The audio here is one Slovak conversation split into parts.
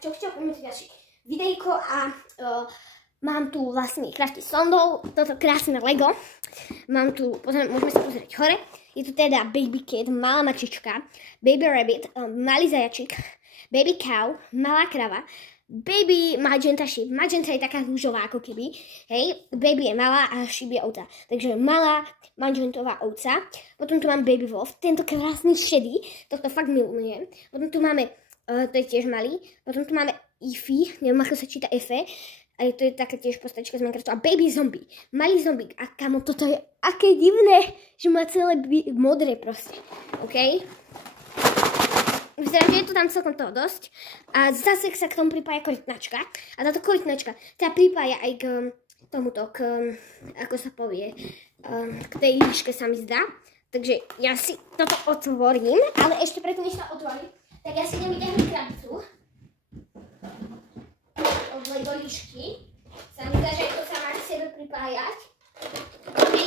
tak čau, poďme tu ďalšie videjko a mám tu vlastne krafty sondou, toto krásne Lego. Mám tu, môžeme sa pozrieť hore. Je tu teda baby kid, malá mačička, baby rabbit, malý zajačik, baby cow, malá krava, baby magenta sheep. Magenta je taká rúžová ako keby, hej. Baby je malá a sheep je ovca. Takže malá magentová ovca. Potom tu mám baby wolf, tento krásny šedý, toto fakt milujem. Potom tu máme, to je tiež malý. Potom tu máme Ify, neviem ako sa číta Efe. A to je taká tiež postačka z Minecraftu. A baby zombie, malý zombík. A kamo, toto je aké divné, že má celé modré proste. OK? Vyzerá, že je tu tam celkom toho dosť. A zase sa k tomu pripája korytnačka. A táto korytnačka sa pripája aj k tomuto, ako sa povie, k tej líške sa mi zdá. Takže ja si toto otvorím, ale ešte predtým, než sa otvorím, tak ja si idem vyťahnuť krabicu. Od Lego líšky. Sa mi zdá, že to sa má k sebe pripájať.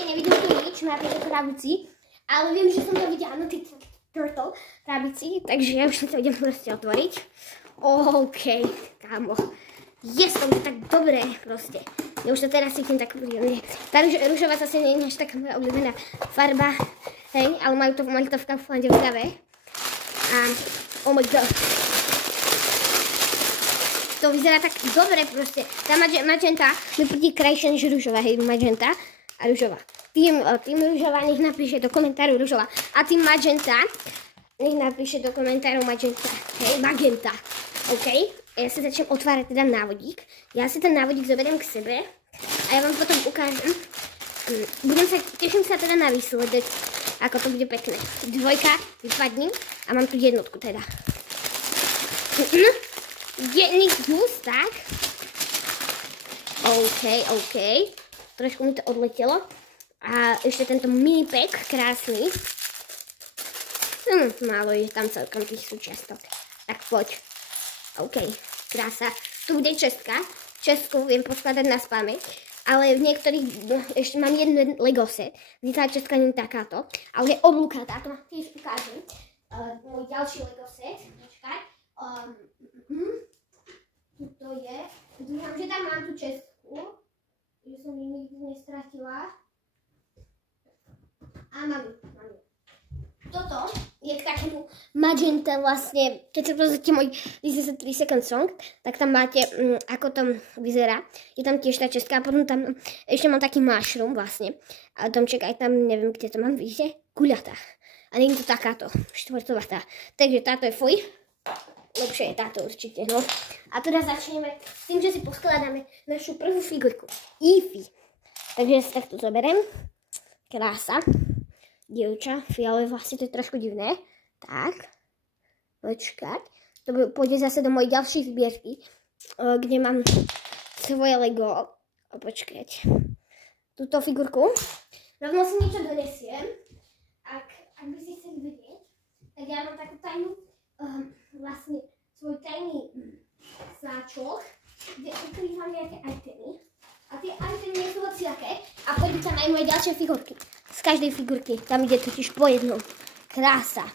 Nevidím tu nič na tejto krabici, ale viem, že som to videla na tej turtle krabici, takže ja už to idem proste otvoriť. OK, kámo. Yes, to bude tak dobré proste. Ja už to teraz cítim tak príjemne. Tá ružová zase nie je až taká moja obľúbená farba, hej, ale majú to v Kauflande v Gave. A oh my god. To vyzerá tak dobre proste. Tá magenta mi príde krajšia než rúžová, hej, magenta a rúžová. Tým rúžová nech napíše do komentáru rúžová. A tým magenta nech napíše do komentáru magenta. Hej, magenta. OK? Ja si začnem otvárať teda návodík. Ja si ten návodík zoberiem k sebe a ja vám potom ukážem. Teším sa teda na výsledok, ako to bude pekné. Dvojka vypadni a mám tu jednotku teda. Jedný kus, tak. OK. Trošku mi to odletelo. A ešte tento mini pack, krásny. Málo je tam celkom tých súčiastok. Tak poď. OK, krása. Tu bude čestka. Čestku viem poskladať na spameť. Ale v niektorých, ešte mám jeden Lego set, kde tá čestka nie je takáto. Ale je oblúkatá, to vám tiež ukážem. Môj ďalší Lego set. Počkaj. Tuto je. Dúfam, že tam mám tú čestku. Že som ju nikdy nestratila. A mám ju. Toto je k takému magenta vlastne. Keď sa pozrite môj 3 second song, tak tam máte, ako to vyzerá. Je tam tiež tá čestka. A potom tam ešte mám taký mushroom vlastne. A Domček aj tam, neviem, kde to mám, vidíte? Guľatá. A nie je to takáto, štvorcovatá. Takže táto je fuj. Lepšie je táto určite, no. A teraz začneme s tým, že si poskladáme našu prvú figurku. Ify. Takže si takto zoberiem. Krása. Dievča, fialové vlastne, to je trošku divné. Tak. Počkať. To pôjde zase do mojej ďalšej zbierky, kde mám svoje Lego. Počkať. Túto figurku. Rovno si niečo donesiem. Ak by si chceli vedieť, tak ja mám takú tajnú vlastne svoj tajný sáčok, kde ukrývam nejaké itemy. A tie itemy nie sú hociaké. A pôjdu tam aj moje ďalšie figurky. Z každej figurky. Tam ide totiž po jednom. Krása.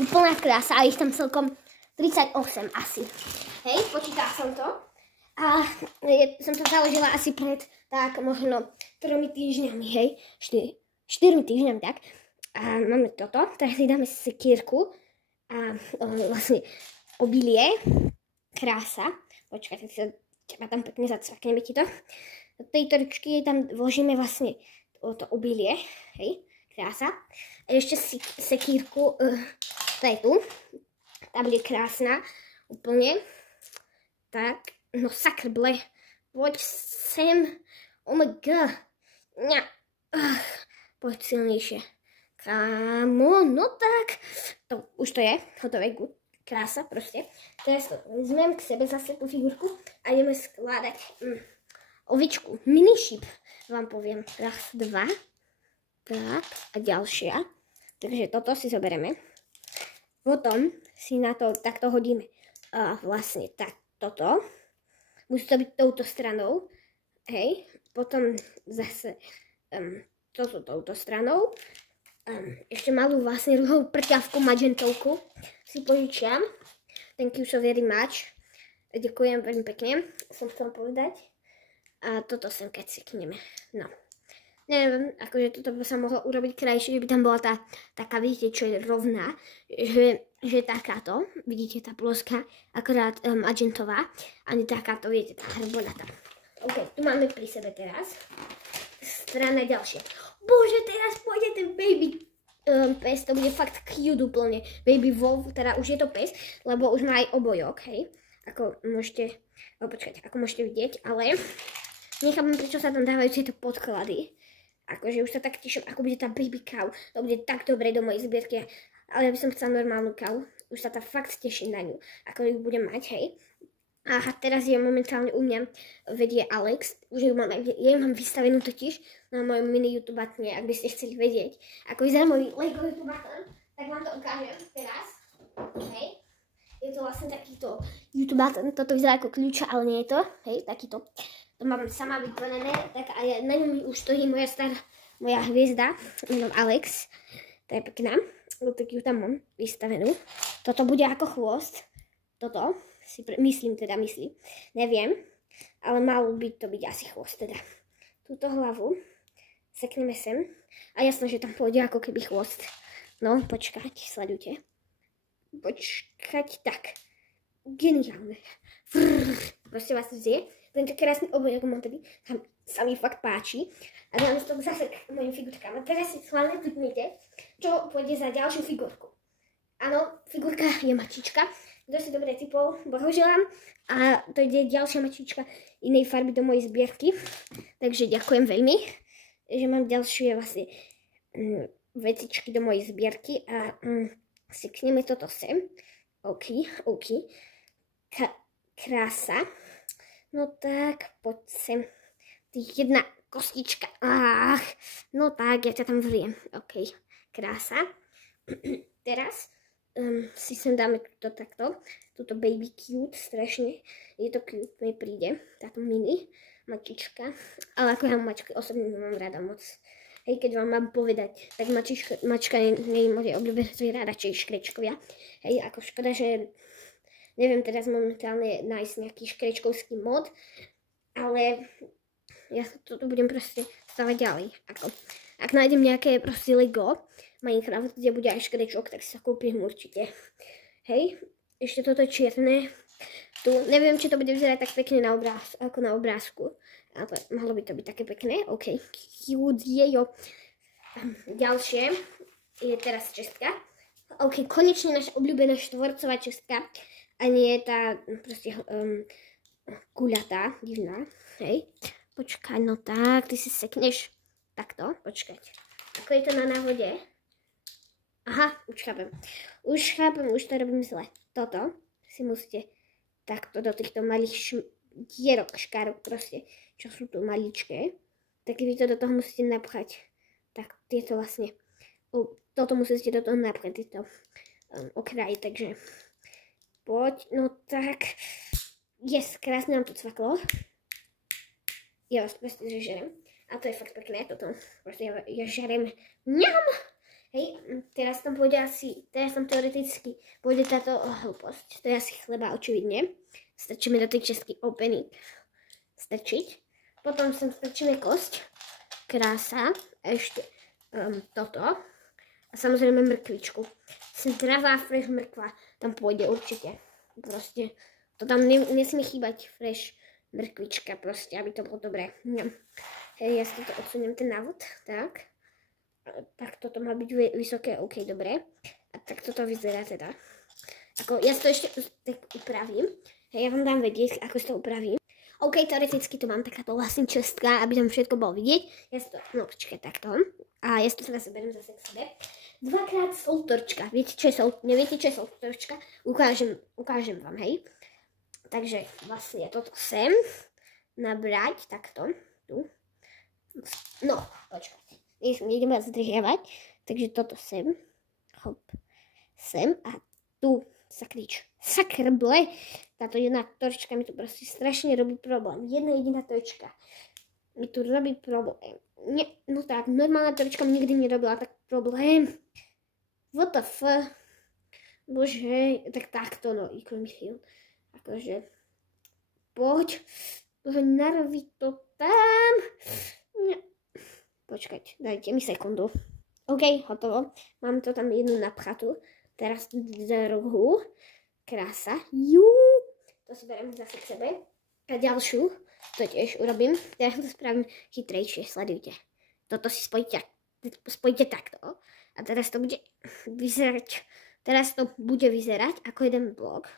Úplná krása. A ich tam celkom 38 asi. Hej, počítal som to. A som to založila asi pred tak možno 3 týždňami, hej. 4 týždňami, tak. A máme toto. Teraz si dáme sekírku. A vlastne obilie. Krása. Počkaj, tak sa teba tam pekne zacvakneme ti to. Do tejto ručky tam vložíme vlastne to obilie. Hej, krása. A ešte sekírku, to je tu. Tá bude krásna. Úplne. Tak, no sakr ble. Poď sem. Oh my god. Poď silnejšie. Kámo, no tak. Už to je, hotové, good. Krása, proste. Teraz to vezmem k sebe zase tú figurku a ideme skladať ovičku. Mini sheep, vám poviem. Raz, dva. Tak, a ďalšia. Takže toto si zoberieme. Potom si na to takto hodíme vlastne tak toto. Musí to byť touto stranou. Hej. Potom zase toto touto stranou. Ešte malú vlastne ruhovú prťavku magentovku si požičiam. Thank you so very much. Ďakujem veľmi pekne, som chcela povedať. A toto sem keď sekneme. No. Neviem, akože toto by sa mohlo urobiť krajšie, že by tam bola tá taká, vidíte, čo je rovná, že takáto, vidíte, tá ploska, akorát magentová, a nie takáto, viete, tá hrbonatá. OK, tu máme pri sebe teraz. Strana ďalšia. Bože, teraz pôjde ten baby pes, to bude fakt cute úplne. Baby wolf, teda už je to pes, lebo už má aj obojok, hej. Ako môžete, počkajte, ako môžete vidieť, ale nechápem, prečo sa tam dávajú tieto podklady. Akože už sa tak teším, ako bude tá baby cow. To bude tak dobre do mojej zbierky. Ale ja by som chcela normálnu cow. Už sa tá fakt teším na ňu. Ako ju budem mať, hej. A teraz je momentálne u mňa vedie Alex. Už ju mám, ja ju mám vystavenú totiž na mojom mini YouTube batne, ak by ste chceli vedieť. Ako vyzerá môj Lego YouTube button, tak vám to ukážem teraz. Hej. Je to vlastne takýto YouTube button. Toto vyzerá ako kľúča, ale nie je to. Hej, takýto. To mám sama vytvorené, tak a na ňom už stojí moja hviezda, menom Alex. To je pekná, tak ju tam mám vystavenú. Toto bude ako chvost, toto si myslím, neviem, ale malo by to byť asi chvost teda. Túto hlavu sekneme sem a jasno, že tam pôjde ako keby chvost. No, počkať, sledujte. Počkať, tak. Geniálne. Proste vás vzie. Tento krásny obojok mám tady, sa mi fakt páči. A dáme to zase k mojim figurkám. A teraz si schválne typnite, čo pôjde za ďalšiu figurku. Áno, figurka je mačička. Kto si dobre typol, blahoželám. A to ide ďalšia mačička inej farby do mojej zbierky. Takže ďakujem veľmi, že mám ďalšie vlastne vecičky do mojej zbierky. A sekneme toto sem. OK. Krása. No tak, poď sem. Jedna kostička. No tak, ja ťa tam vriem. OK, krása. Teraz si sem dáme to takto. Tuto baby cute, strašne. Je to cute, mi príde. Táto mini mačička. Ale ako ja mačky osobne nemám rada moc. Hej, keď vám mám povedať, tak mačka nie je moje obľúbené zviera, radšej škrečkovia. Hej, ako škoda, že neviem teraz momentálne nájsť nejaký škrečkovský mod, ale ja toto budem proste stavať ďalej. Ak nájdem nejaké proste Lego Minecraft, kde bude aj škrečok, tak si sa kúpim určite. Hej, ešte toto čierne. Tu neviem, či to bude vyzerať tak pekne ako na obrázku, ale mohlo by to byť také pekné. OK, cute je jo. Ďalšie je teraz čestka. OK, konečne naša obľúbená štvorcová čestka. A nie tá proste guľatá, divná, hej. Počkaj, no tak, ty si sekneš takto, počkať. Ako je to na návode? Aha, už chápem, už to robím zle. Toto si musíte takto do týchto malých dierok, škárok proste, čo sú tu maličké, tak vy to do toho musíte napchať. Tak tieto vlastne, toto musíte do toho napchať, tieto okraji, takže poď, no tak. Yes, krásne nám to cvaklo. Ja vás proste žerem. A to je fakt pekné, toto. Proste ja žerem. Ňam! Hej, teraz tam teoreticky pôjde táto hlúposť. To je asi chleba, očividne. Strčíme do tej česky opening. Strčiť. Potom sem strčíme kosť. Krása. A ešte toto. A samozrejme mrkvičku. Sem travá, fresh mrkva. Tam pôjde určite. Proste. To tam nesmie chýbať fresh mrkvička. Proste, aby to bolo dobré. Hej, ja si to odsuniem ten návod. Tak. Tak toto má byť vysoké. OK, dobre. A tak toto vyzerá teda. Ako, ja si to ešte tak upravím. Hej, ja vám dám vedieť, ako si to upravím. OK, teoreticky to mám takáto vlastne čestka, aby tam všetko bolo vidieť. Ja si to, no počkaj, takto. A ja si to teraz beriem zase k sebe. Dvakrát soltorčka. Viete, čo je neviete, čo je soltorčka? Ukážem vám, hej. Takže vlastne toto sem nabrať, takto, tu. No, počkajte. Nejdeme zdržiavať. Takže toto sem. Hop. Sem a tu sakrič. Sakrble. Táto jedna torčka mi tu proste strašne robí problém. Jedna jediná torčka mi tu robí problém. Nie, no tak, normálna torčka mi nikdy nerobila tak problém. What the fuck? Bože, tak takto, no, Icon Hill. Akože, poď. Narvi to tam. Počkať, dajte mi sekundu. OK, hotovo. Mám to tam jednu napchatú. Teraz druhú. Krása. To si beriem zase k sebe. A ďalšiu, to tiež urobím. Teraz to spravím chytrejšie, sledujte. Toto si spojite takto. A teraz to bude vyzerať. Teraz to bude vyzerať ako jeden blok.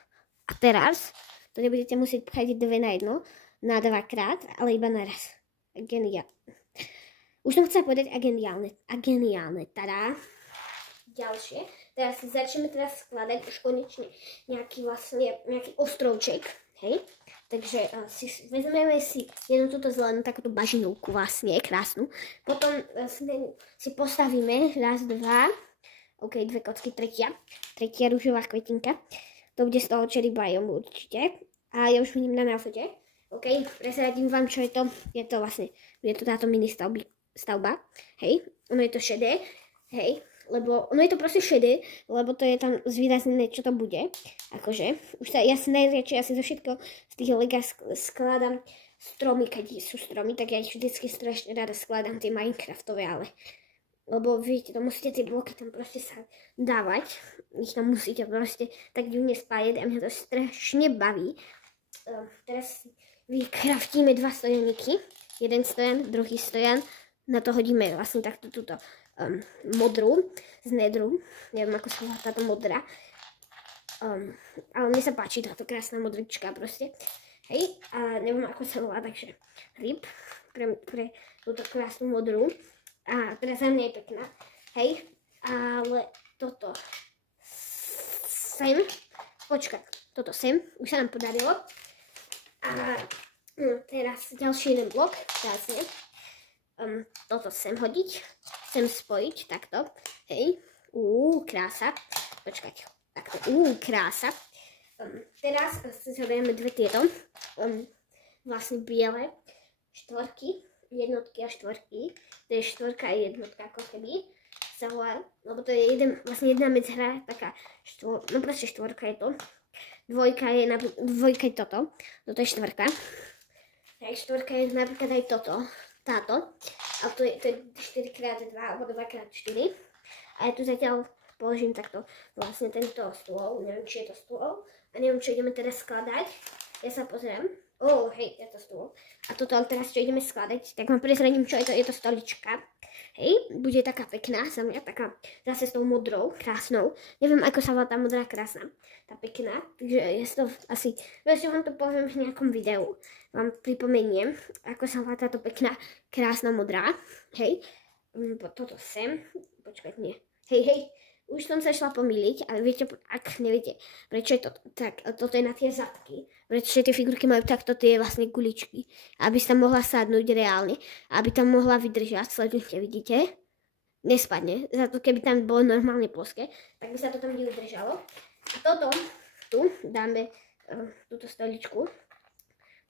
A teraz to nebudete musieť pchať 2 na 1, na 2-krát, ale iba naraz. Geniálne. Už som chcela povedať a geniálne. Tadá. Ďalšie. Teraz začneme skladať už konečne nejaký ostrovček. Hej. Takže vezmeme si jednu túto zelenú takúto bažinovku vlastne, krásnu. Potom si postavíme raz, 2. OK, 2 kocky, tretia ružová kvetinka. To bude z toho cherry biome určite. A ja už vidím na náfode. OK, prezradím vám, čo je to. Je to vlastne, je to táto mini stavba. Hej, ono je to šedé. Hej, lebo ono je to proste šedé, lebo to je tam zvýraznené, čo to bude. Akože, už ja si najradšej asi zo všetko z tých lega skladám stromy, keď sú stromy, tak ja ich vždycky strašne rada skladám tie Minecraftové, ale lebo viete, to musíte tie bloky tam proste sa dávať, ich tam musíte proste tak divne spájať a mňa to strašne baví. Teraz vykraftíme 2 stojaníky, jeden stojan, druhý stojan, na to hodíme vlastne takto túto modrú z nedru, neviem ako sa volá táto modrá, ale mne sa páči táto krásna modrička proste, hej, a neviem ako sa volá, takže rip pre túto krásnu modrú. A teraz za mňa je pekná, hej, ale toto sem, toto sem, už sa nám podarilo. A teraz ďalší jeden blok, krásne, toto sem hodiť, sem spojiť, takto, hej, krása, počkať, takto, krása. Teraz si zoberieme 2 tieto, vlastne biele štvorky, jednotky a štvorky. To je štvorka a jednotka, ako keby sa volá, lebo to je vlastne jedna medzhra, taká no proste štvorka je to. Dvojka je toto je štvorka. Tak štvorka je napríklad aj táto. A to je 4x2 alebo 2x4. A ja tu zatiaľ položím takto vlastne tento stôl, neviem či je to stôl. A neviem čo ideme teraz skladať. Ja sa pozriem. Hej, je to stôl. A toto teraz, čo ideme skladať, tak vám prezradím, čo je to. Je to stolička. Hej, bude taká pekná za mňa, taká zase s tou modrou, krásnou. Neviem, ako sa volá tá modrá krásna. Tá pekná. Takže je to asi, vlastne vám to poviem v nejakom videu. Vám pripomeniem, ako sa volá táto pekná, krásna modrá. Hej, toto sem. Počkať, nie. Hej. Už som sa šla pomýliť, ale viete, ak neviete, prečo je to tak, toto je na tie zadky, prečo tie figurky majú takto tie vlastne guličky, aby sa mohla sadnúť reálne, aby tam mohla vydržať, sledujte, vidíte, nespadne, za to keby tam bolo normálne ploské, tak by sa to tam neudržalo. A toto, tu dáme túto stoličku,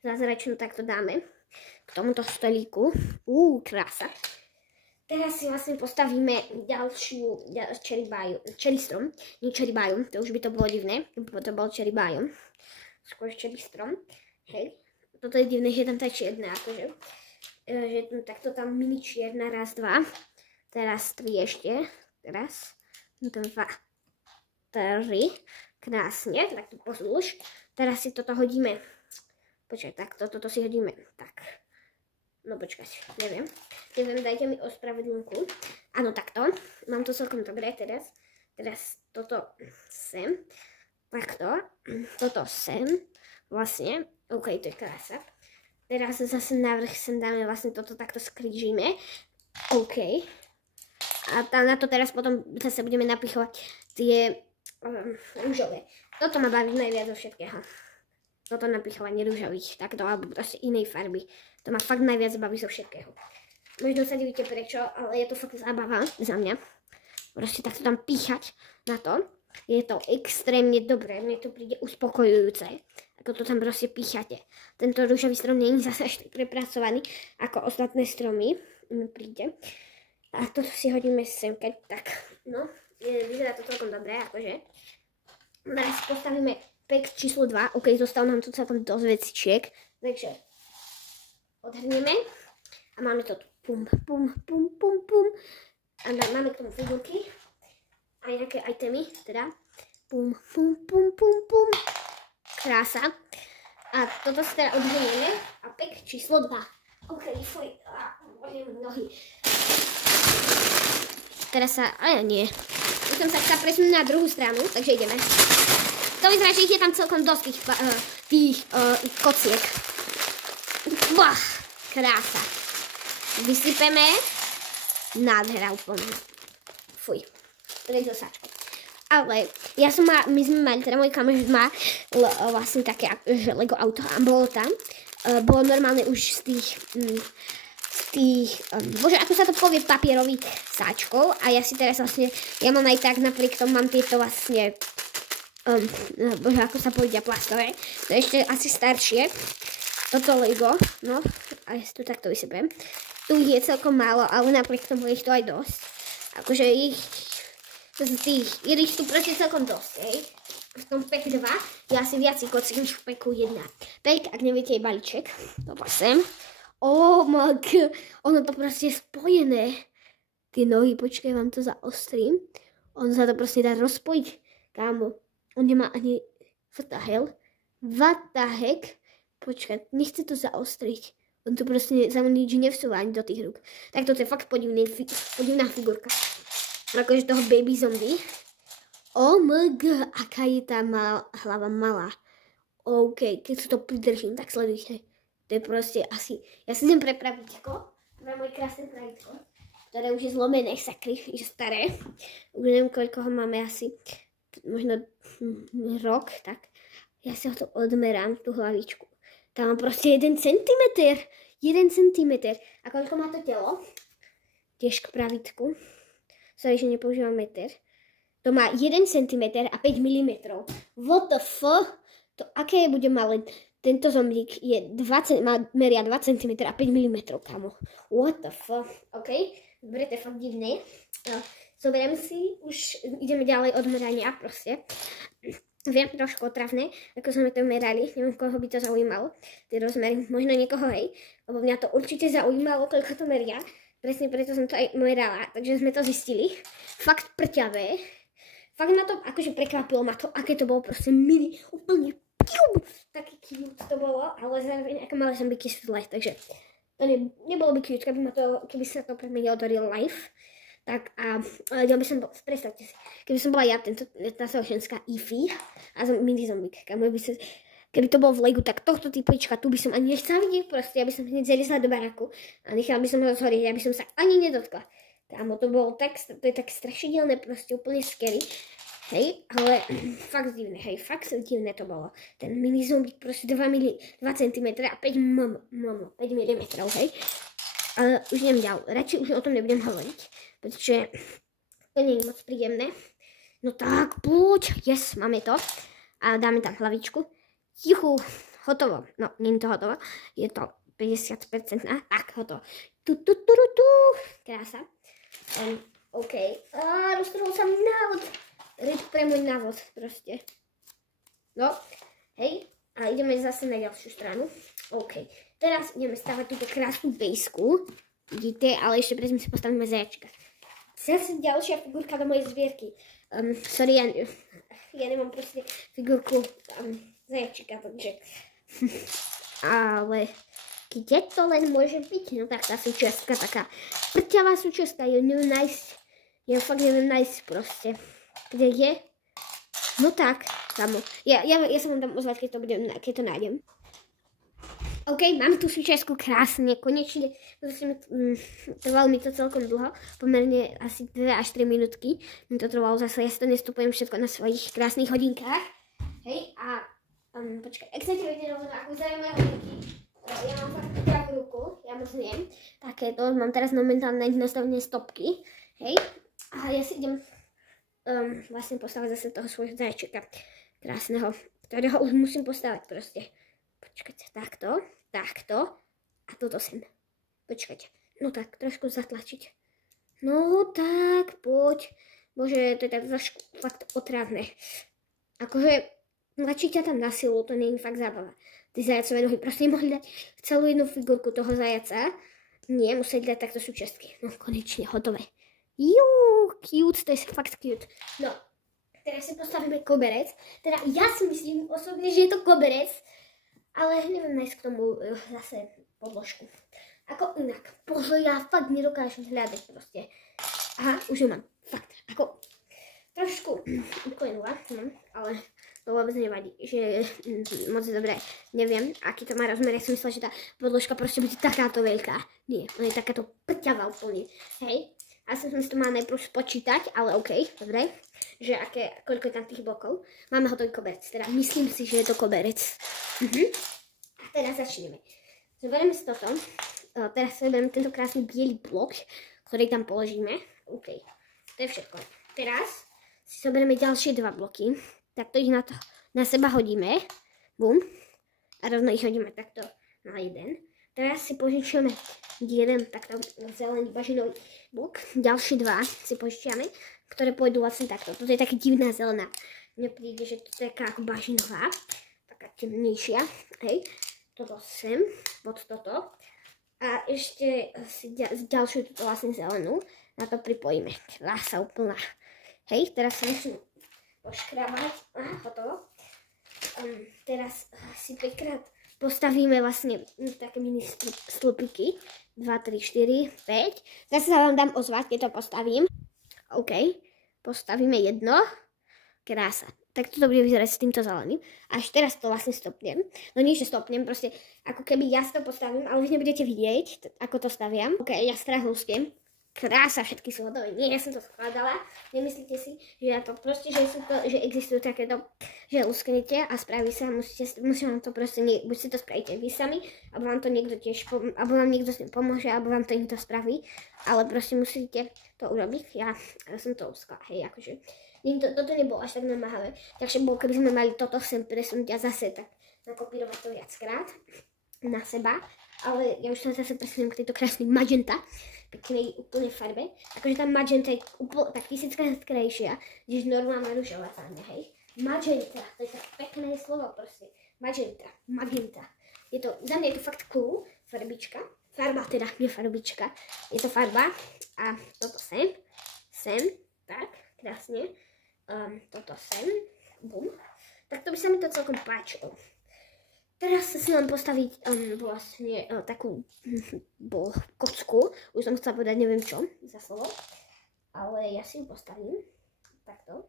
zázračnú takto dáme k tomuto stolíku, krása. Teraz si vlastne postavíme ďalšiu cherry strom, nie cherry biome, to už by to bolo divné, lebo to bol cherry biome, skôr cherry strom, hej. Toto je divné, že tam tá čierna, akože, že takto tam mini čierna, raz, 2, teraz 3 ešte, raz, 2, 3, krásne, tak to pozdĺž. Teraz si toto hodíme, počkaj, takto, toto si hodíme, tak. No počkať, neviem, dajte mi ospravedlnku. Áno, takto, mám to celkom dobré teraz. Teraz toto sem, takto, toto sem, vlastne, OK, to je krása. Teraz zase navrch sem dáme, vlastne toto takto skrížime, OK. A tam na to teraz potom zase budeme napichovať tie rúžové. Toto ma baví najviac zo všetkého. Toto napichovanie rúžových, takto, alebo proste inej farby. To ma fakt najviac baví zo všetkého. Možno sa divíte prečo, ale je to fakt zábava za mňa. Proste takto tam píchať na to. Je to extrémne dobré, mne to príde uspokojujúce. Ako to tam proste píchate. Tento rúžový strom nie je zase až prepracovaný ako ostatné stromy. Mi príde. A toto si hodíme sem, keď tak. No, vyzerá to celkom dobré, akože. Teraz postavíme pek číslo 2. OK, zostalo nám tu celkom dosť vecičiek. Takže odhrnieme a máme to tu. Pum, pum, pum, pum, pum. A máme k tomu figurky. A nejaké itemy, teda. Pum, pum, pum, pum, pum. Krása. A toto si teda odhrnieme. A pek číslo 2. OK, fuj. Nohy. Teraz sa, ale nie. Už som sa presunúť na druhú stranu, takže ideme. To vyzerá, že ich je tam celkom dosť tých kociek. Bah, krása. Vysypeme. Nádhera úplne. Fuj. Prejď do sáčku. Ale my sme mali, teda môj kamoš má vlastne také Lego auto a bolo tam. Bolo normálne už z tých, bože, ako sa to povie, papierových sáčkov. A ja si teraz vlastne, ja mám aj tak, napriek tomu mám tieto vlastne, bože, ako sa povedia, plastové. To je ešte asi staršie. Toto Lego, no, a ja si tu takto vysypem. Tu je celkom málo, ale napriek tomu je to aj dosť. Akože ich tu proste celkom dosť, hej. V tom pek 2 je asi viac kociek než v peku 1. Pek, ak neviete, je balíček. To sem. Oh my god, ono to proste je spojené. Tie nohy, počkaj, vám to zaostrím. On sa to proste dá rozpojiť. Kámo, on nemá ani... What the hell? What the heck? Počkaj, nechce to zaostriť. On to proste za nič nevsúva ani do tých rúk. Tak toto je fakt podivná figurka. Akože toho baby zombie. Oh my god, aká je tá hlava malá. OK, keď sa to pridržím, tak sledujte. To je proste asi... Ja si idem pre pravidko. Pre moje krásne pravidko. Ktoré už je zlomené, sakry, je staré. Už neviem, koľko ho máme asi. Možno rok, tak. Ja si ho to odmerám, tú hlavičku. Tam mám proste 1 cm. 1 cm. A koľko má to telo? Tiež k pravidku. Sorry, že nepoužívam meter. To má 1 cm a 5 mm. What the fuck? To aké bude malé? Tento zombík je meria 2 cm a 5 mm, kamo. What the fuck? OK, dobre, to je fakt divné. Zoberiem si, už ideme ďalej od merania, proste. Viem, trošku otravné, ako sme to merali, neviem, koho by to zaujímalo, tie rozmery, možno niekoho, hej, lebo mňa to určite zaujímalo, koľko to meria. Presne preto som to aj merala, takže sme to zistili. Fakt prťavé. Fakt ma to akože prekvapilo ma to, aké to bolo proste mini, úplne taký cute to bolo, ale zároveň aké malé zombiky sú zlé, takže to nebolo by cute, keby sa to premenilo do real life. Tak a ja by som bol, predstavte si, keby som bola ja, tá ženská Ify a mini zombík, keby to bolo v Legu, tak tohto typička tu by som ani nechcela vidieť, proste ja by som hneď zaliezla do baraku a nechala by som ho zhorieť, ja by som sa ani nedotkla. Kámo, to bolo tak, to je tak strašidelné, proste úplne scary. Hej, ale fakt divné, hej, fakt divné to bolo. Ten mini zombík proste 2 cm a 5 mm, hej. Ale už neviem ďalej, radšej už o tom nebudem hovoriť, pretože to nie je moc príjemné. No tak, poď, yes, máme to. A dáme tam hlavičku. Juhu, hotovo. No, nie je to hotovo, je to 50%, tak, hotovo. Krása. OK, roztrhol sa návod. Ryb pre môj návod, proste. No, hej, a ideme zase na ďalšiu stranu. OK, teraz ideme stavať túto krásnu bejsku. Vidíte, ale ešte predtým si postavíme zajačka. Zase ďalšia figurka do mojej zvierky. Sorry, ja nemám proste figurku zajačika, takže... Ale kde to len môže byť? No tak tá súčiastka, taká prťavá súčiastka, ja neviem nájsť. Ja fakt neviem nájsť proste. Kde je? No tak, kamo. Ja sa vám tam ozvať, keď to nájdem. OK, máme tu súčiastku krásne, konečne. Trvalo mi to celkom dlho, pomerne asi 2 až 3 minútky. Mi to trvalo zase, ja si to nestupujem všetko na svojich krásnych hodinkách. Hej, a počkaj, ak chcete vedieť rovno, ako vyzerajú moje hodinky, ja mám fakt pravú ruku, ja moc neviem. Takéto, mám teraz momentálne nastavené stopky. Hej, a ja si idem vlastne postavať zase toho svojho zajčeka krásneho, ktorého už musím postavať proste. Počkajte, takto a toto sem. Počkajte, no tak, trošku zatlačiť. No tak, poď. Bože, to je tak fakt otrávne. Akože, tlačí ťa tam na silu, to nie je fakt zábava. Ty zajacové nohy proste nemohli dať celú jednu figurku toho zajaca. Nie, museli dať takto súčiastky. No konečne, hotové. Cute, to je fakt cute. No, teraz si postavíme koberec. Teda ja si myslím osobne, že je to koberec, ale neviem nájsť k tomu zase podložku. Ako inak. Bože, ja fakt nedokážem hľadať proste. Aha, už ju mám. Fakt. Ako trošku uklenula, ale to vôbec nevadí, že moc dobre neviem, aký to má rozmer. Ja som myslela, že tá podložka proste bude takáto veľká. Nie, ona je takáto prťavá úplne. Hej. A som si to mala najprv spočítať, ale OK, dobre. Že koľko je tam tých blokov. Máme hotový koberec, teda myslím si, že je to koberec. A teraz začneme. Zoberieme si toto. Teraz zoberieme tento krásny biely blok, ktorý tam položíme. OK, to je všetko. Teraz si zoberieme ďalšie dva bloky. Takto ich na seba hodíme. Bum. A rovno ich hodíme takto na jeden. Teraz si požičiame jeden takto zelený bažinový blok. Ďalšie dva si požičiame, ktoré pôjdu vlastne takto. Toto je taká divná zelená. Mne príde, že to je taká ako bažinová. Taká temnejšia. Hej. Toto sem, pod toto. A ešte si ďalšiu túto vlastne zelenú. Na to pripojíme. Krása úplná. Hej, teraz sa musím poškrabať. Hotovo. Teraz si 5-krát postavíme vlastne také mini stĺpiky. 2, 3, 4, 5. Zase sa vám dám ozvať, keď to postavím. OK. Postavíme jedno. Krása. Tak toto bude vyzerať s týmto zeleným. Až teraz to vlastne stopnem. No nie, že stopnem, proste ako keby ja si to postavím, ale vy nebudete vidieť, ako to staviam. OK, ja strahluskem. Krása, všetky sú hotové. Nie, ja som to skladala. Nemyslíte si, že ja to proste, že existujú takéto, že lusknete a spraví sa, musím vám to proste, buď si to spravíte vy sami, alebo vám to niekto tiež, alebo vám niekto s tým pomôže, alebo vám to niekto spraví, ale proste musíte to urobiť. Ja som to uskala, hej, akože. Toto nebolo až tak namáhavé, takže bolo, keby sme mali toto sem presunúť a zase tak nakopírovať to viackrát na seba, ale ja už sa zase presuniem k tejto krásnej magenta, peknej úplne farbe. Akože tá magenta je úplne tak 1000-krát krajšia, než normálna ružová farba, hej. Magenta, to je tak pekné slovo proste. Magenta. Je to, za mňa je to fakt cool, farbička. Farba teda, nie farbička. Je to farba a toto sem, tak, krásne. Toto sem, bum. Tak to by sa mi to celkom páčilo. Teraz si mám postaviť vlastne takú kocku. Už som chcela povedať neviem čo za slovo. Ale ja si ju postavím. Takto.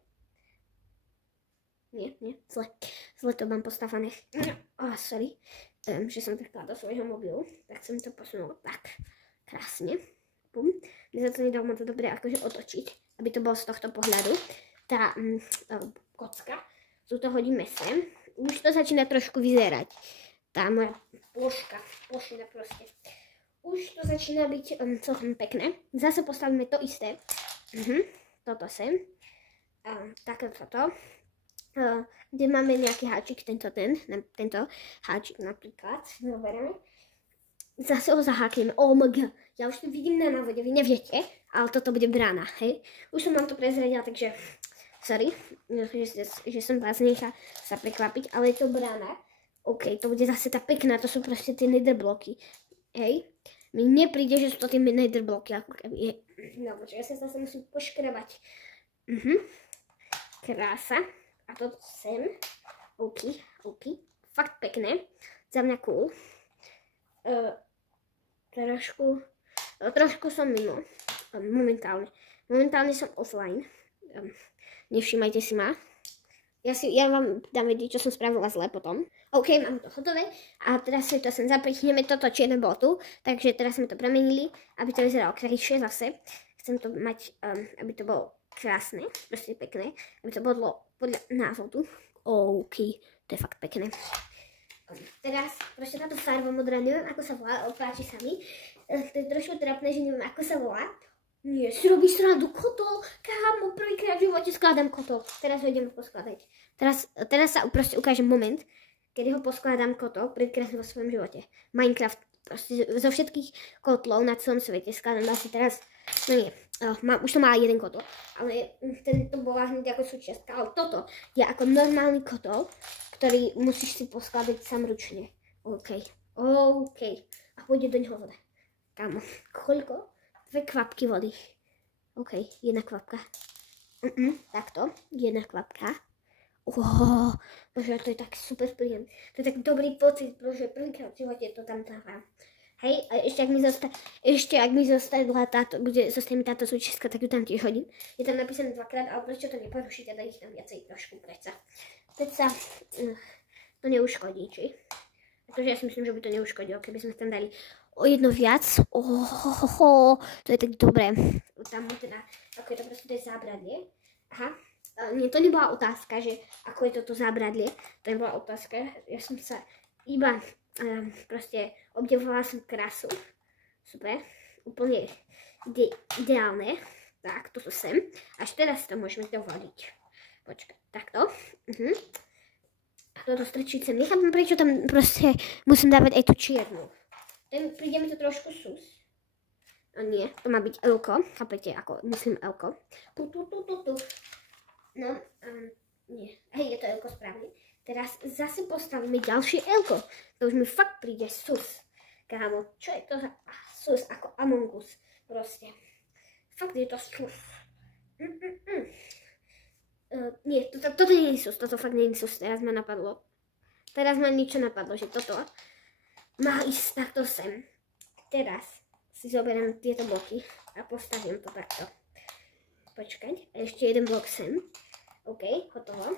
Nie, zle to mám postavené. Sorry. Že som trkla do svojho mobilu. Tak som to posunula tak. Krásne. Bum. Za to nedal ma to dobre akože otočiť. Aby to bolo z tohto pohľadu. Tá kocka. Tu to hodíme sem. Už to začína trošku vyzerať. Tá moja plošina proste. Už to začína byť celkom pekné. Zase postavíme to isté. Toto sem. Také toto. Kde máme nejaký háčik, tento háčik napríklad. Zoberieme. Zase ho zahákneme. Oh my god. Ja už to vidím na návode, vy neviete. Ale toto bude brána, hej. Už som vám to prezradila, takže sorry, že som vás nechala sa prekvapiť, ale je to brána. OK, to bude zase tá pekná, to sú proste tie nether bloky. Hej, mi nepríde, že sú to tie nether bloky, ako keby je. No, počkaj, ja sa zase musím poškrabať. Krása. A toto sem. OK. Fakt pekné. Za mňa cool. Trošku som mimo. Momentálne som offline. Nevšímajte si ma. Ja vám dám vedieť, čo som spravila zle potom. OK, mám to hotové. A teraz si to sem zapichneme, toto čierne bolo tu. Takže teraz sme to premenili, aby to vyzeralo krajšie zase. Chcem to mať, aby to bolo krásne, proste pekné. Aby to bolo podľa názvu tu. OK, to je fakt pekné. Teraz proste táto farba modrá, neviem ako sa volá, páči sa mi. To je trošku trápne, že neviem ako sa volá. Nie, si robíš srandu, kotol, kámo, prvýkrát v živote skladám kotol. Teraz ho ideme poskladať. Teraz sa proste ukážem moment, kedy ho poskladám kotol, prvýkrát vo svojom živote. Minecraft, proste zo všetkých kotlov na celom svete skladám asi teraz, no nie, už to má jeden kotol, ale tento bola hneď ako súčiastka, ale toto je ako normálny kotol, ktorý musíš si poskladať sám ručne. OK. A pôjde do neho voda. Kámo, koľko? 2 kvapky vody. OK, 1 kvapka. Takto, 1 kvapka. Bože, to je tak super príjemné. To je tak dobrý pocit, bože, prvýkrát v živote to tam dávam. Hej, a ešte ak mi zostala táto, bude zostane táto súčiastka, tak ju tam tiež hodím. Je tam napísané 2-krát, ale prečo to neporušiť a dať ich tam viacej trošku, predsa. To neuškodí, či? Pretože ja si myslím, že by to neuškodilo, keby sme tam dali o jedno viac. To je tak dobré. Tam teda, ako je to proste zábradlie. Aha. Nie, to nebola otázka, že ako je toto zábradlie. To nebola otázka. Ja som sa iba proste obdivovala som krásu. Super. Úplne ideálne. Tak, toto sem. Až teraz to môžeme dovoliť. Počkaj, takto. A toto strčiť sem. Nechápam, prečo tam proste musím dávať aj tú čiernu. Príde mi to trošku sus. Nie, to má byť L-ko. Chápete, ako myslím L-ko. No, nie. Hej, je to L-ko správne. Teraz zase postavíme ďalšie L-ko. To už mi fakt príde sus. Kámo, čo je to za sus? Ako Among Us. Proste. Fakt je to sus. Nie, toto nie je sus. Toto fakt nie je sus. Teraz ma napadlo. Teraz ma niečo napadlo, že toto má ísť takto sem. Teraz si zoberiem tieto bloky a postavím to takto. Počkať, ešte jeden blok sem. OK, hotovo.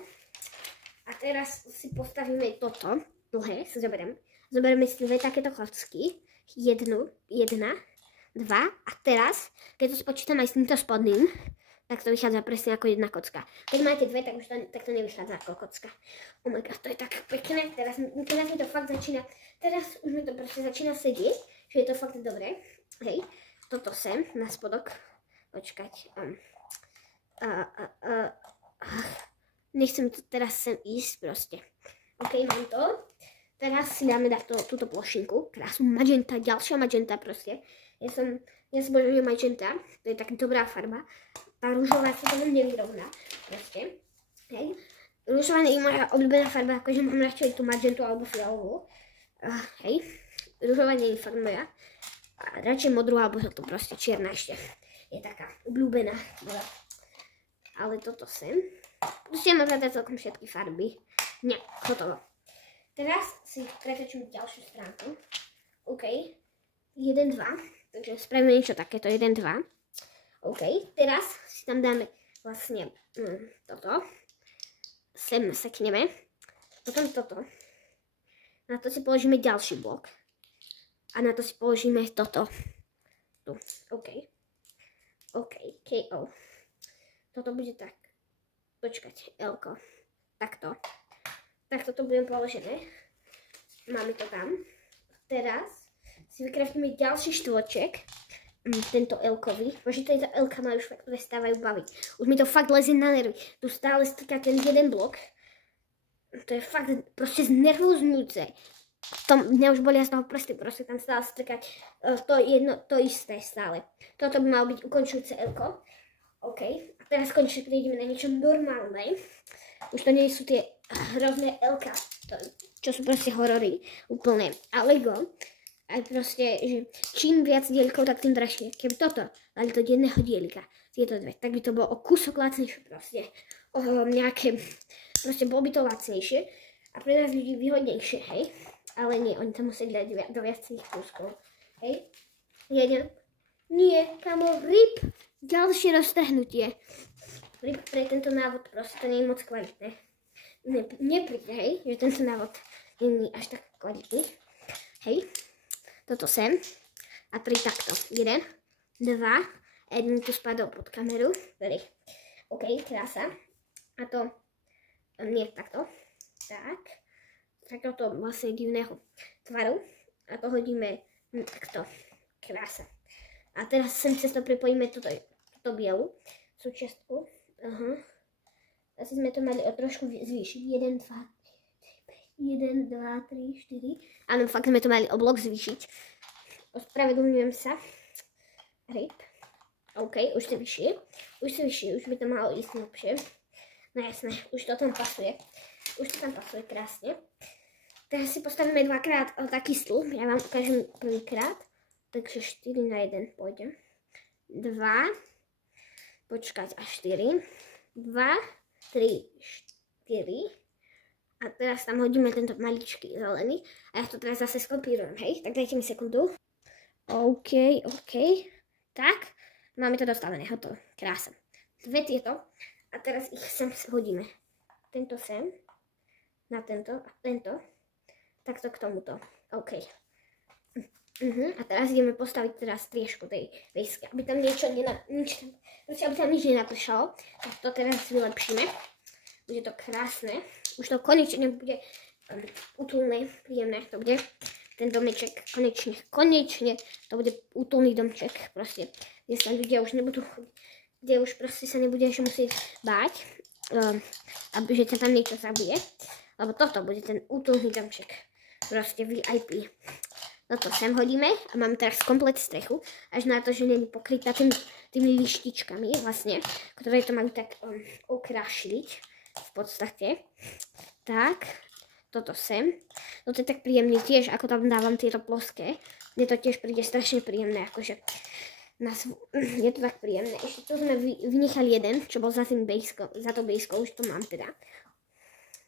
A teraz si postavíme toto, dlhé, si zoberiem. Zoberieme si 2 takéto kocky. 1, 2 a teraz, keď to spočítam aj s týmto spodným, tak to vychádza presne ako 1 kocka. Keď máte 2, tak už to nevychádza ako kocka. Oh my god, to je tak pekné. Teraz mi to fakt začína, teraz už mi to proste začína sedieť, že je to fakt dobré. Hej, toto sem, na spodok. Počkať. Nechcem to teraz sem ísť proste. OK, mám to. Teraz si dáme túto plošinku. Krásnu magenta, ďalšia magenta proste. Ja zbožujem magenta, to je tak dobrá farba. Tá rúžová sa tomu nevyrovná proste. Hej. Rúžová nie je moja obľúbená farba, akože mám radšej tú magentu alebo fialovú. Hej. Rúžová nie je fakt moja. A radšej modrú alebo to proste čierna ešte. Je taká obľúbená. Ale toto sem. Pustia ma teda celkom všetky farby. Nie, hotovo. Teraz si pretočím ďalšiu stránku. OK. 1, 2. Takže spravíme niečo takéto. 1, 2. OK. Teraz si tam dáme vlastne toto. Sem sekneme. Potom toto. Na to si položíme ďalší blok. A na to si položíme toto. Tu. OK. OK. KO. Toto bude tak. Počkať. L-ko. Takto. Takto to budeme položené. Máme to tam. Teraz si vykraftíme ďalší štôček. Tento L-kový. Bože, tejto L-ka ma už fakt prestávajú baviť. Už mi to fakt lezie na nervy. Tu stále strká ten jeden blok. To je fakt proste znervózňujúce. Mňa už bolia z toho prsty, proste tam stále strkať to isté stále. Toto by malo byť ukončujúce L-ko. OK. A teraz konečne prejdeme na niečo normálne. Už to nie sú tie hrozné L-ka, čo sú proste horory úplne. A Lego, aj proste, že čím viac dielikov, tak tým drahšie. Keby toto dali do jedného dielika, tieto dve, tak by to bolo o kúsok lacnejšie proste. Nejaké, proste bolo by to lacnejšie a pre nás ľudí výhodnejšie, hej. Ale nie, oni to musia dať do viacerých kúskov, hej. Jeden. Nie, kamo, RIP, ďalšie roztrhnutie. RIP pre tento návod, proste to nie je moc kvalitné. Nepríde, hej, že tento návod nie je až tak kvalitný. Hej, toto sem. A 3 takto. 1, 2, jeden tu spadol pod kameru. OK, krása. A to, nie takto. Tak. Takéto vlastne divného tvaru. A to hodíme takto. Krása. A teraz sem cez to pripojíme túto bielu súčiastku. Asi sme to mali o trošku zvýšiť. 1, 2, 3, 4. Áno, fakt sme to mali o blok zvýšiť. Ospravedlňujem sa. RIP. OK, už ste vyšší. Už by to malo ísť lepšie. No jasné, už to tam pasuje. Krásne. Teraz si postavíme dvakrát taký stĺp. Ja vám ukážem prvýkrát. Takže 4 na 1 pôjde. 2. Počkať až 4. 2, 3, 4. A teraz tam hodíme tento maličký zelený. A ja to teraz zase skopírujem, hej? Tak dajte mi sekundu. OK. Tak. Máme to dostavené, hotovo. Krása. Dve tieto. A teraz ich sem hodíme. Tento sem. Na tento a tento. Takto k tomuto. OK. A teraz ideme postaviť teraz striežku tej vejsky. Aby tam nič nenapršalo. Tak to teraz vylepšíme. Bude to krásne. Už to konečne bude útulné, príjemné. To bude ten domeček. Konečne to bude útulný domček. Proste, kde sa ľudia už nebudú chodiť. Kde už proste sa nebudeš musieť báť. Že ťa tam niečo zabije. Lebo toto bude ten útulný domček. Proste VIP. Toto sem hodíme a máme teraz komplet strechu, až na to, že nie je pokrytá tými lištičkami vlastne, ktoré to majú tak okrašliť v podstate. Tak, toto sem. Toto je tak príjemný tiež, ako tam dávam tieto ploské. Mne to tiež príde strašne príjemné, akože je to tak príjemné. Ešte tu sme vynechali jeden, čo bol za tou bejskou, už to mám teda.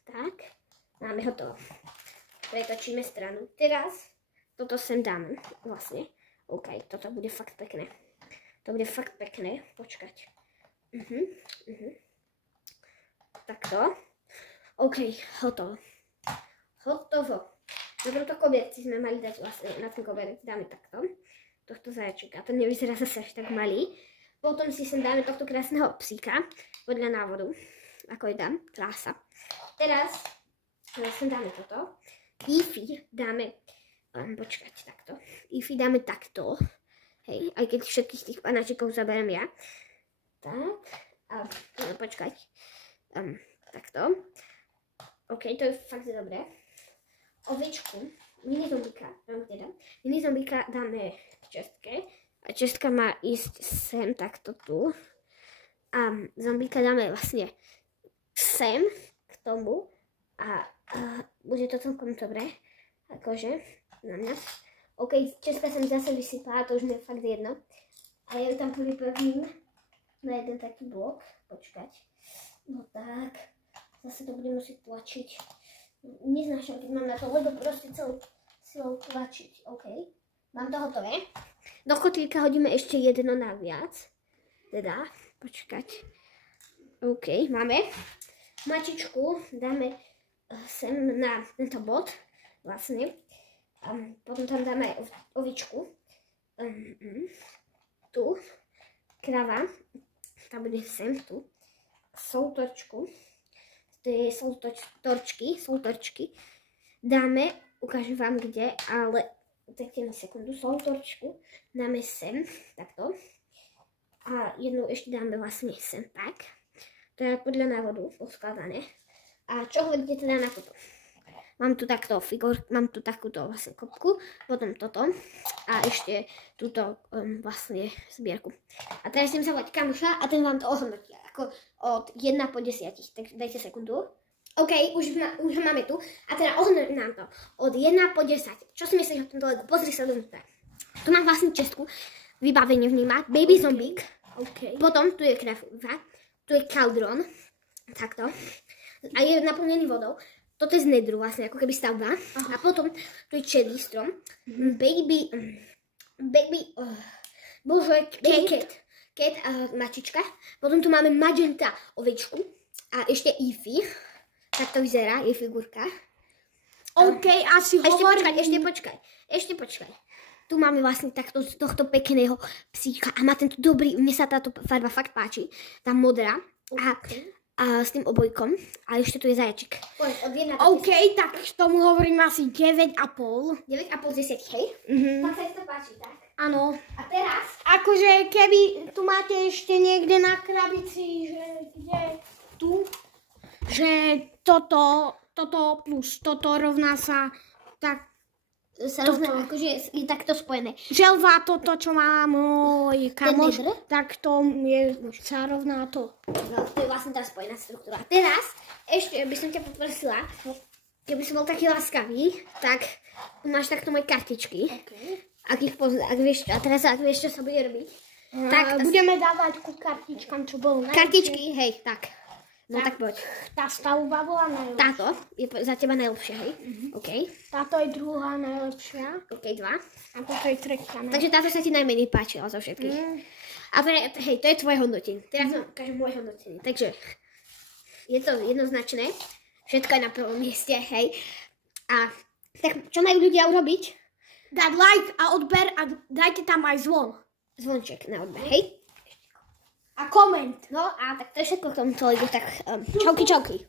Tak, máme hotovo. Pretočíme stranu. Teraz toto sem dáme, vlastne. OK, toto bude fakt pekné. Počkať. Takto. OK, hotovo. Na tomto koberci sme mali dať vlastne, na ten koberec dáme takto. Tohto zajačika, to nevyzerá zase až tak malý. Potom si sem dáme tohto krásneho psíka, podľa návodu. Ako je tam, krása. Teraz sem dáme toto. Ify dáme počkať, takto. Ify dáme takto. Hej, aj keď všetkých tých panáčikov zaberiem ja. Tak. Počkať. Takto. OK, to je fakt dobré. Ovečku. Mini zombíka dáme k čestke. A čestka má ísť sem, takto tu. A zombíka dáme vlastne sem, k tomu. A bude to celkom dobré. Akože. Na mňa. OK, česká som zase vysypala, to už mi je fakt jedno. A ja ju tam pripevním na jeden taký blok. Počkať. No tak. Zase to budem musieť tlačiť. Neznášam, keď mám na to, lebo proste celou silou tlačiť. OK. Mám to hotové. Do kotlíka hodíme ešte jedno naviac. Teda, počkať. OK, máme. Mačičku dáme sem na tento bod. Vlastne. Potom tam dáme ovičku. Tu. Krava. Tá bude sem, tu. Soutorčku. To je soutorčky. Dáme, ukážem vám kde, ale dajte mi sekundu. Soutorčku dáme sem, takto. A jednu ešte dáme vlastne sem, tak. To je podľa návodu poskladané. A čo hovoríte teda na toto? Mám tu takto mám tu takúto vlastne kopku, potom toto a ešte túto vlastne zbierku. A teraz idem zavolať kamoša a ten vám to ohodnotí, ako od 1 po 10, tak dajte sekundu. OK, už máme tu a teda ohodnotí nám to od 1 po 10. Čo si myslíš o tomto Lego? Pozri sa dovnútra. Tu mám vlastne čestku, vybavenie v nej má, baby zombík, potom tu je krava, tu je kaldron, takto, a je naplnený vodou. Toto je z nedru vlastne, ako keby stavba. A potom tu je černý strom. Cat a mačička. Potom tu máme magenta ovečku. A ešte Ify. Tak to vyzerá, je figurka. OK, asi hovorím. Ešte počkaj. Tu máme vlastne takto z tohto pekného psíka. A má tento dobrý, mne sa táto farba fakt páči. Tá modrá. A s tým obojkom. A ešte tu je zajačik. OK, tak k tomu hovorím asi 9,5. 9,5 z 10, hej? Tak sa to páči, tak? Áno. A teraz? Akože keby tu máte ešte niekde na krabici, že kde tu, že toto plus toto rovná sa tak sa rôzne, akože je takto spojené. Želva, toto, čo má môj kamoš, lídr? tak to je sa rovná to. No, to je vlastne tá spojená štruktúra. Teraz ešte by som ťa poprosila, keby som bol taký láskavý, tak máš takto moje kartičky. Okay. Ak vieš, a teraz ak vieš, čo sa bude robiť. Tak budeme dávať ku kartičkám, čo bolo najlepšie. Kartičky, hej, tak. No tak poď. Tá stavba bola najlepšia. Táto je za teba najlepšia, hej? OK. Táto je druhá najlepšia. OK, 2. A toto je tretia najlepšia. Takže táto sa ti najmenej páčila zo všetkých. A hej, to je tvoje hodnotenie. Teraz vám ukážem moje hodnotenie. Takže je to jednoznačné. Všetko je na prvom mieste, hej. A tak čo majú ľudia urobiť? Dať like a odber a dajte tam aj Zvonček na odber, hej? A koment. No a tak to je všetko k tomuto ligu, tak čauky.